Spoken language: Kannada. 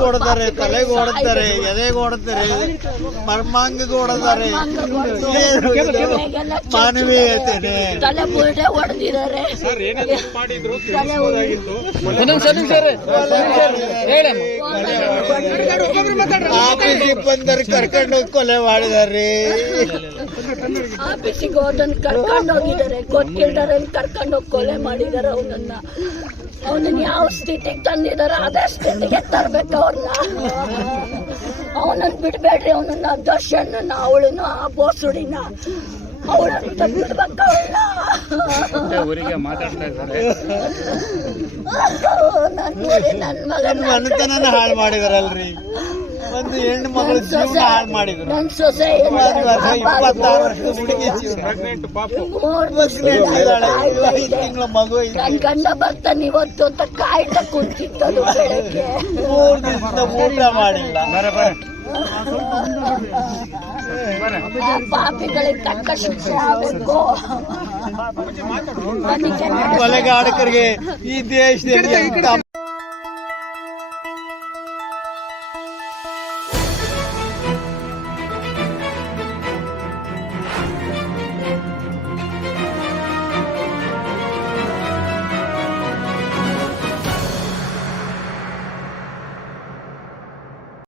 ಕೊಡ್ತಾರೆ, ತಲೆಗೆ ಹೊಡ್ತಾರೆ, ಎದೆಗೆ ಹೊಡ್ತಾರೆ, ಮರ್ಮಾಂಗಕ್ಕೆ ಹೊಡೆದಾರೆ. ಮಾನವೀಯತೆ ತಲೆ ಬುಲ್ಡೆ ಹೊಡೆದಿದ್ದಾರೆ. ಆಫೀಸಿಗೆ ಬಂದರೆ ಕರ್ಕೊಂಡು ಹೋಗಿ ಕೊಲೆ ಮಾಡಿದಾರೆ. ಆಫೀಸಿಗೆ ಹೋದನ್ ಕರ್ಕೊಂಡು ಹೋಗಿದ್ದಾರೆ, ಗೊತ್ತಿಲ್ದಾರೆ ಕರ್ಕೊಂಡು ಹೋಗಿ ಕೊಲೆ ಮಾಡಿದಾರೆ. ಅವನನ್ನ ಯಾವ ಸ್ಥಿತಿಗೆ ತಂದಿದಾರ ಅದೇ ಸ್ಥಿತಿಗೆ ತರ್ಬೇಕು ಅವ್ರನ್ನ. ಅವನನ್ನ ಬಿಡ್ಬೇಡ್ರಿ, ಅವನನ್ನ ದರ್ಶನ ಅವಳನ್ನು ಆ ಬೋಸುಡಿನ ಅವಳಂತ ಬಿಡ್ಬೇಕು. ಊರಿಗೆ ಮಾತಾಡ್ತಾ ಇದ್ದಾರೆ. ನನ್ನ ಮಗನ ಮನೆತನ ಹಾಳು ಮಾಡಿದಾರಲ್ರಿ. ಒಂದು ಹೆಣ್ಣು ಮಗಳ ಜೀವನ ಹಾಳು ಮಾಡಿದ್ರು. ನನ್ನ ಸೊಸೆ 26 ವರ್ಷದ ಹುಡುಗಿ ತಿಂಗಳ ಮಗು. ನನ್ ಗಂಡ ಬರ್ತಾನೆ ಇವತ್ತು ಅಂತ ಕಾಯ್ತಾ ಕುಂತಿತ್ತದು ಬೆಳಗ್ಗೆ. 3 ದಿವಸದಿಂದ ಊಟ ಮಾಡಿಲ್ಲ. ಪಾಪಿಗಳಿಗೆ ತಕ್ಕ ಶಿಕ್ಷೆ ಆಗಬೇಕು. ಕೊಲೆಗಾರಕರಿಗೆ ಈ ದೇಶದಲ್ಲಿ